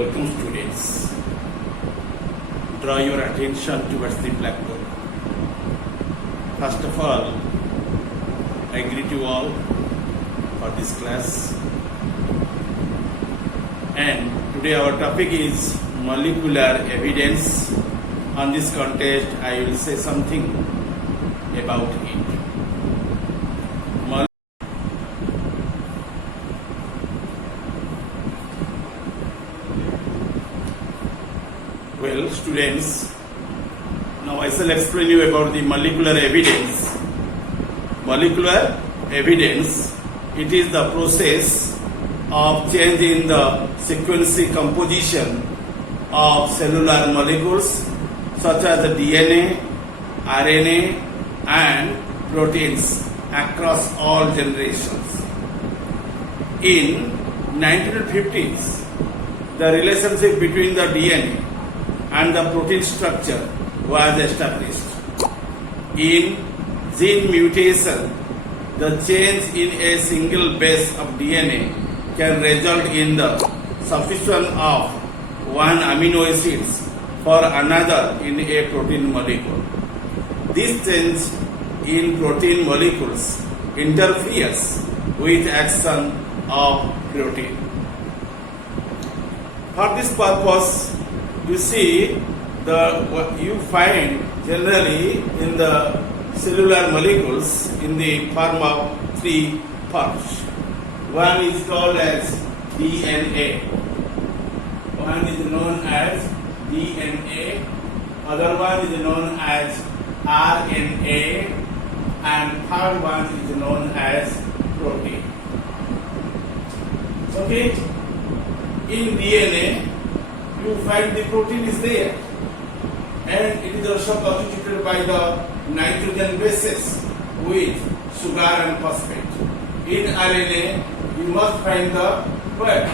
Welcome students. Draw your attention towards the blackboard. First of all, I greet you all for this class. And today our topic is molecular evidence. On this context, I will say something about it. Well, students, now I shall explain you about the molecular evidence. Molecular evidence, it is the process of change in the sequence composition of cellular molecules such as the DNA, RNA and proteins across all generations. In 1950s, the relationship between the DNA and the protein structure was established. In gene mutation, the change in a single base of DNA can result in the substitution of one amino acid for another in a protein molecule. This change in protein molecules interferes with action of protein. For this purpose, you see, what you find generally in the cellular molecules in the form of three parts. One is called as DNA. One is known as DNA. Other one is known as RNA. And third one is known as protein. Okay? In DNA, you find the protein is there, and it is also constituted by the nitrogen bases with sugar and phosphate. In RNA, you must find the what?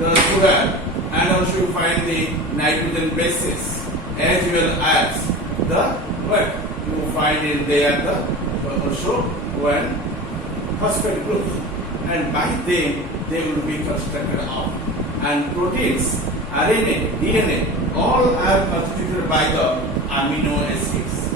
The sugar, and also you find the nitrogen bases as well as the what? You find in there the also one phosphate group, and by them they will be constructed of. And proteins, RNA, DNA, all are constituted by the amino acids.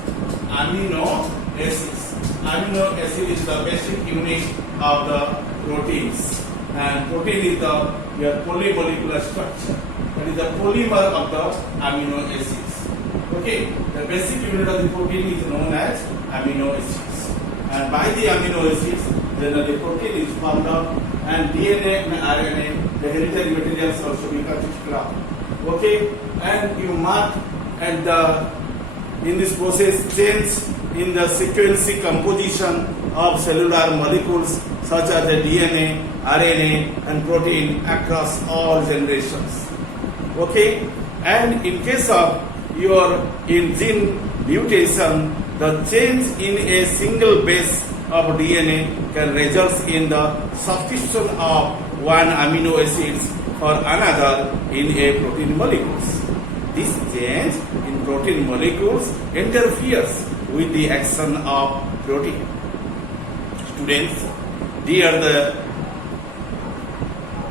Amino acids. Amino acid is the basic unit of the proteins. And protein is your polymolecular structure. That is the polymer of the amino acids. Okay, the basic unit of the protein is known as amino acids. And by the amino acids, then the protein is formed up, and DNA and RNA, the hereditary materials also be constituted of. Okay, and you mark and in this process change in the sequence composition of cellular molecules such as the DNA, RNA and protein across all generations. Okay, and in case of your in gene mutation, the change in a single base of DNA can result in the substitution of one amino acid for another in a protein molecules. This change in protein molecules interferes with the action of protein. Students, bear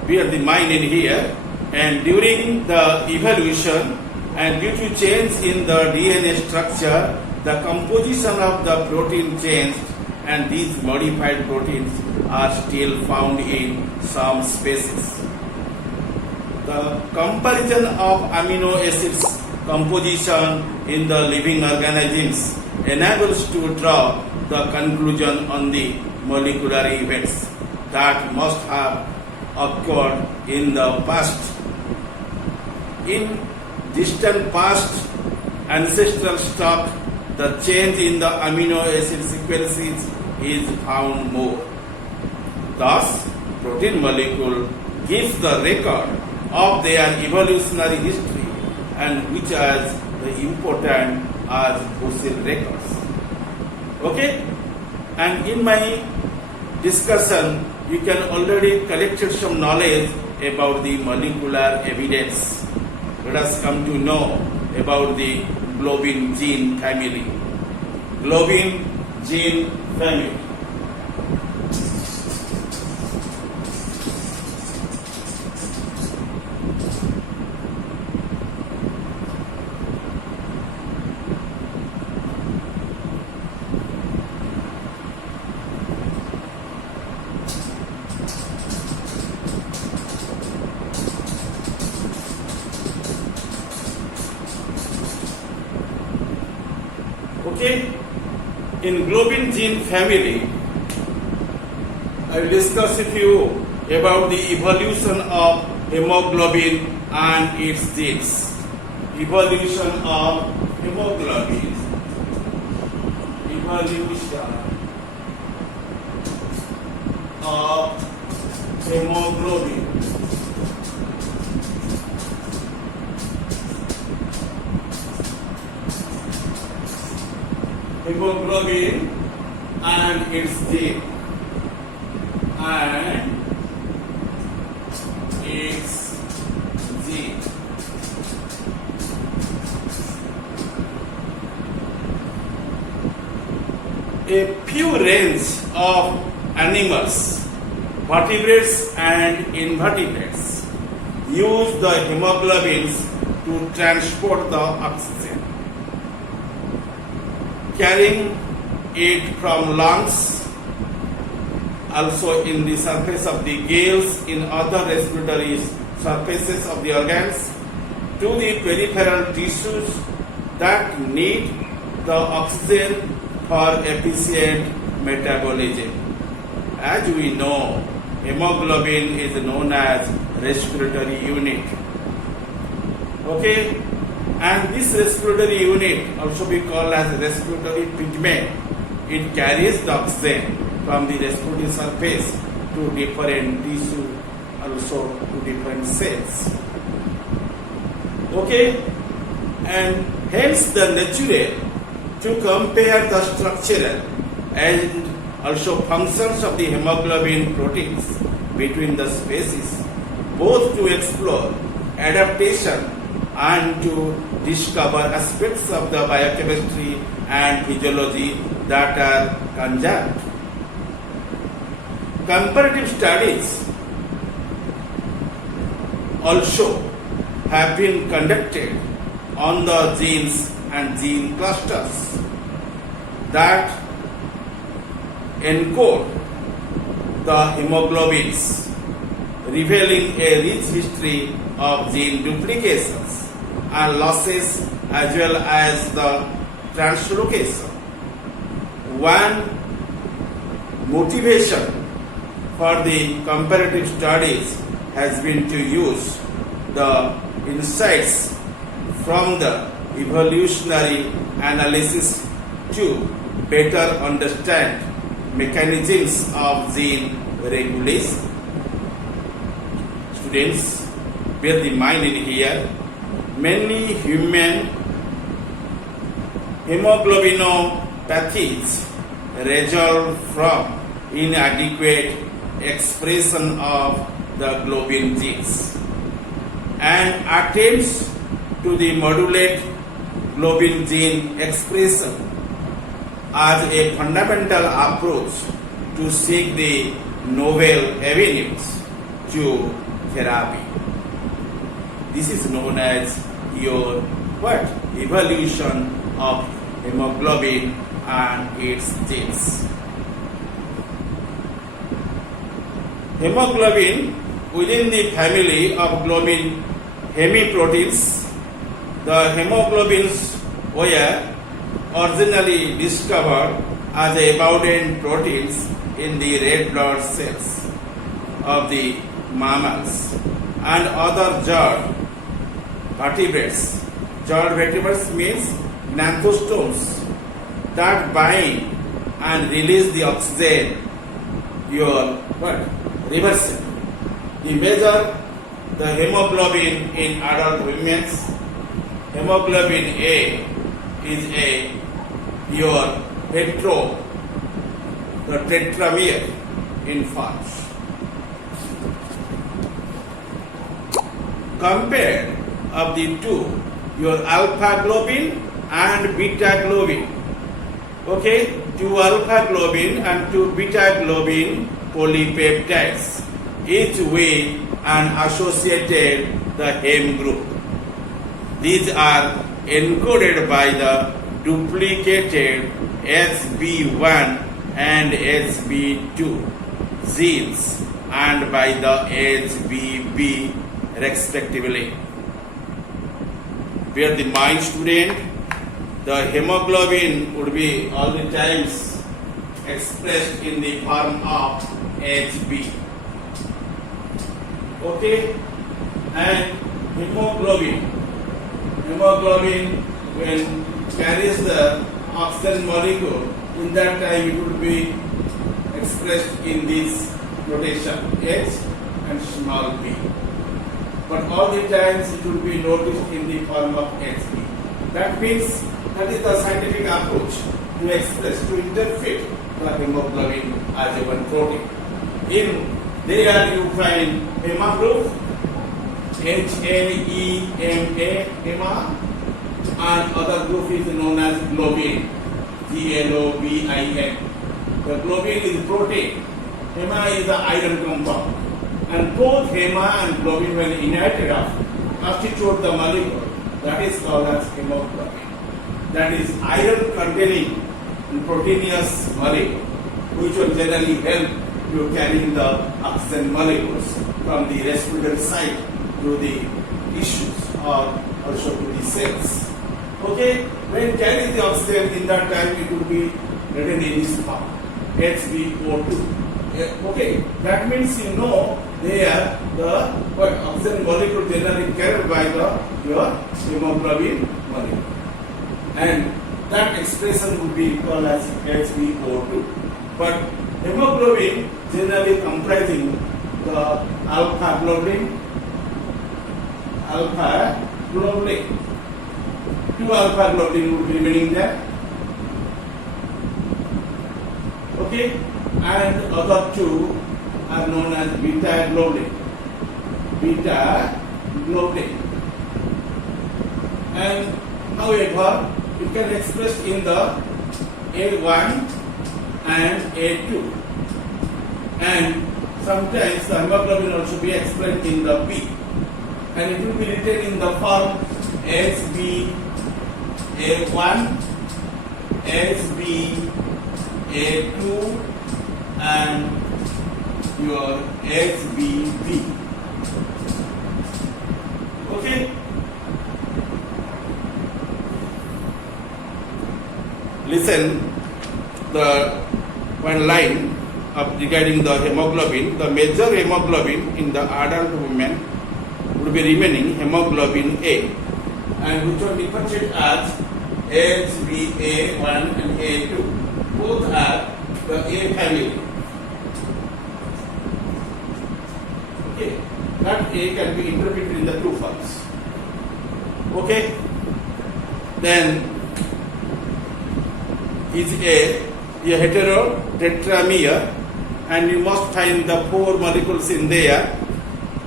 the mind in here, and during the evolution and due to change in the DNA structure, the composition of the protein changed, and these modified proteins are still found in some species. The comparison of amino acids composition in the living organisms enables to draw the conclusion on the molecular events that must have occurred in the past. In distant past ancestral stock, the change in the amino acid sequences is found more. Thus, protein molecule gives the record of their evolutionary history, and which is the important as fossil records. Okay? And in my discussion, you can already collected some knowledge about the molecular evidence. Let us come to know about the globin gene family. Globin gene family. In globin gene family, I will discuss with you about the evolution of hemoglobin and its genes. Evolution of hemoglobin. Evolution of hemoglobin. Hemoglobin and its gene. And its gene. A few range of animals, vertebrates and invertebrates, use the hemoglobins to transport the oxygen, carrying it from lungs, also in the surface of the gills, in other respiratory surfaces of the organs, to the peripheral tissues that need the oxygen for efficient metabolism. As we know, hemoglobin is known as respiratory unit. Okay? And this respiratory unit also be called as respiratory pigment. It carries the oxygen from the respiratory surface to different tissue, also to different cells. Okay? And hence the natural to compare the structural and also functions of the hemoglobin proteins between the species, both to explore adaptation and to discover aspects of the biochemistry and physiology that are conjunct. Comparative studies also have been conducted on the genes and gene clusters that encode the hemoglobins, revealing a rich history of gene duplications and losses as well as the translocation. One motivation for the comparative studies has been to use the insights from the evolutionary analysis to better understand mechanisms of gene regulation. Students, bear in mind in here, many human hemoglobinopathies result from inadequate expression of the globin genes, and attempts to the modulate globin gene expression as a fundamental approach to seek the novel avenues to therapy. This is known as your what? Evolution of hemoglobin and its genes. Hemoglobin within the family of globin hemiproteins. The hemoglobins were originally discovered as abundant proteins in the red blood cells of the mammals and other jaw vertebrates. Jaw vertebrates means gnathostomes that bind and release the oxygen. Your what? Reversible. We measure the hemoglobin in adult women. Hemoglobin A is a pure hetero, the tetramer in farms. Compared of the two, your alpha globin and beta globin. Okay, two alpha globin and two beta globin polypeptides, each with an associated the heme group. These are encoded by the duplicated HB1 and HB2 genes and by the HBB respectively. Bear in mind, student, the hemoglobin would be all the times expressed in the form of Hb. Okay, and hemoglobin when carries the oxygen molecule, in that time it would be expressed in this notation H and small b. But all the times it will be noticed in the form of Hb. That means that is the scientific approach to express, to interpret the hemoglobin as a one protein. In there you find hema group, HAEMA, hema, and other group is known as globin, GLOBIN. The globin is protein, hema is the iron compound, and both hema and globin when united up constitute the molecule that is called as hemoglobin. That is iron containing proteinous molecule which will generally help you carrying the oxygen molecules from the respiratory site to the tissues or also to the cells. Okay, when carrying the oxygen, in that time it will be written in this form, HbO2. Okay, that means you know there the oxygen molecule generally carried by your hemoglobin molecule, and that expression would be called as HbO2. But hemoglobin generally comprising the alpha globin, two alpha globin would be remaining there. Okay, and other two are known as beta globin. And however, it can express in the A1 and A2, and sometimes the hemoglobin also be expressed in the B, and it will be written in the form HbA1, HbA2, and your HbB. Okay. Listen, the one line of regarding the hemoglobin. The major hemoglobin in the adult woman would be remaining hemoglobin A, and which are differentiated as HbA1 and A2. Both are the A family. Okay, that A can be interpreted in the two forms. Okay, then is a heterotetramer, and you must find the 4 molecules in there,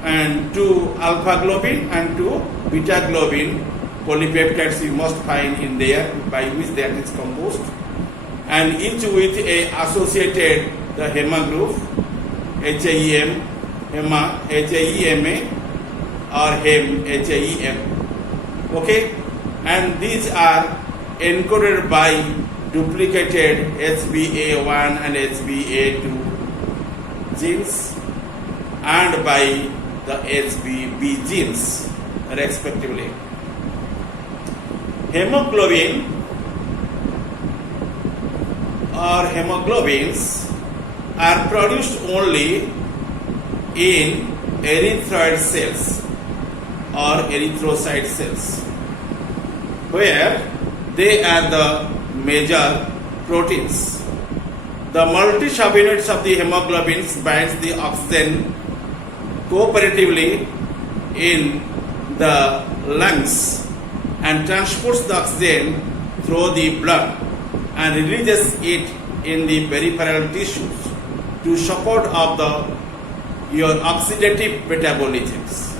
and 2 alpha globin and 2 beta globin polypeptides you must find in there, by which that is composed, and each with a associated the hema group, HAEM, hema, HAEMA, or hem, HAEM. Okay, and these are encoded by duplicated HbA1 and HbA2 genes and by the HbB genes respectively. Hemoglobin or hemoglobins are produced only in erythroid cells or erythrocyte cells, where they are the major proteins. The multi-subunits of the hemoglobins binds the oxygen cooperatively in the lungs and transports the oxygen through the blood and releases it in the peripheral tissues to support of your oxidative metabolisms.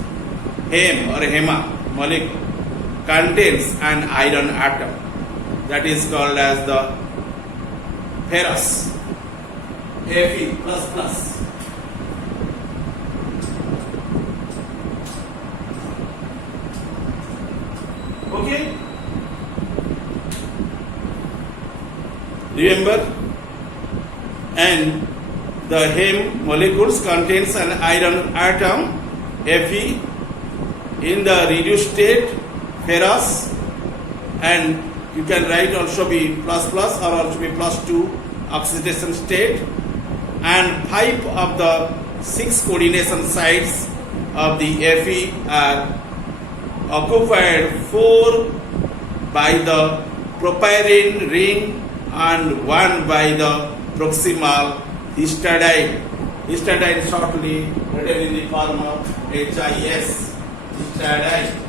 Hem or hema molecule contains an iron atom that is called as the ferrous, Fe++. Okay? Remember? And the hem molecules contains an iron atom, Fe, in the reduced state, ferrous, and you can write also be plus plus or also be plus 2 oxidation state, and 5 of the 6 coordination sites of the Fe are occupied, 4 by the propyrin ring and 1 by the proximal histidine. Histidine shortly written in the form of HIS, histidine.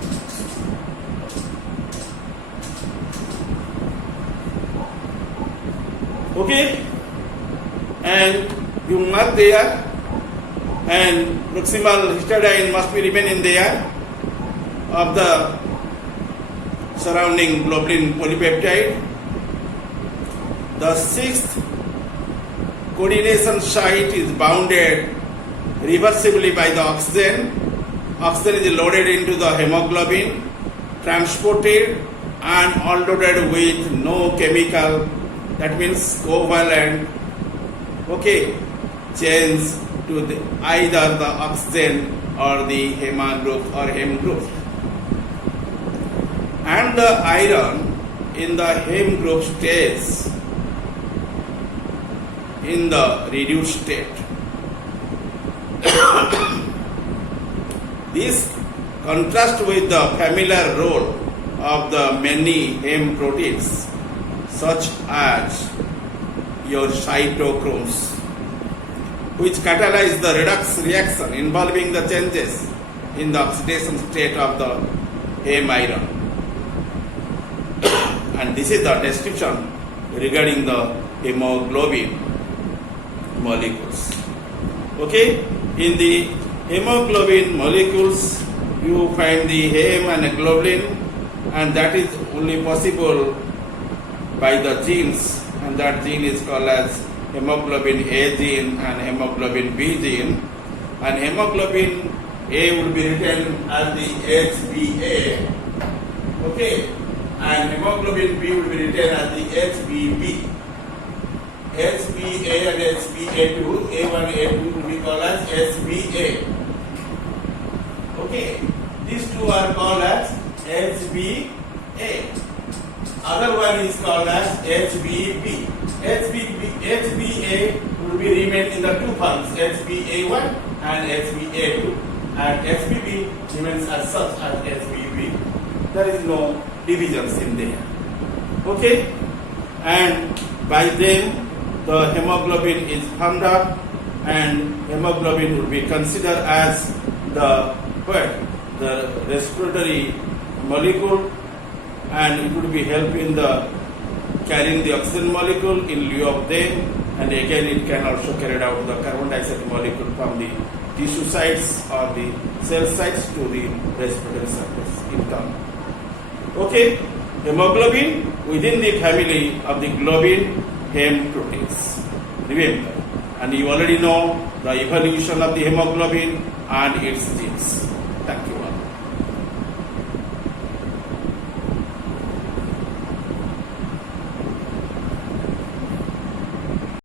Okay, and you mark there, and proximal histidine must be remain in there of the surrounding globulin polypeptide. The 6th coordination site is bounded reversibly by the oxygen. Oxygen is loaded into the hemoglobin, transported and unloaded with no chemical, that means covalent, okay, change to either the oxygen or the hema group or hem group. And the iron in the hem group stays in the reduced state. This contrasts with the familiar role of the many heme proteins such as your cytochromes, which catalyze the redox reaction involving the changes in the oxidation state of the heme iron. And this is the description regarding the hemoglobin molecules. Okay, in the hemoglobin molecules you find the heme and globulin, and that is only possible by the genes, and that gene is called as hemoglobin A gene and hemoglobin B gene. And hemoglobin A will be written as the HbA, okay, and hemoglobin B will be written as the HbB. HbA and HbA2, A1, A2 will be called as HbA. Okay, these two are called as HbA. Other one is called as HbB. HbA will be remain in the two forms, HbA1 and HbA2, and HbB remains as such as HbB. There is no divisions in there. Okay, and by them the hemoglobin is formed up, and hemoglobin will be considered as the what? The respiratory molecule, and it would be help in the carrying the oxygen molecule in lieu of them, and again it can also carry out the carbon dioxide molecule from the tissue sites or the cell sites to the respiratory surface in turn. Okay, hemoglobin within the family of the globin heme proteins. Remember, and you already know the evolution of the hemoglobin and its genes.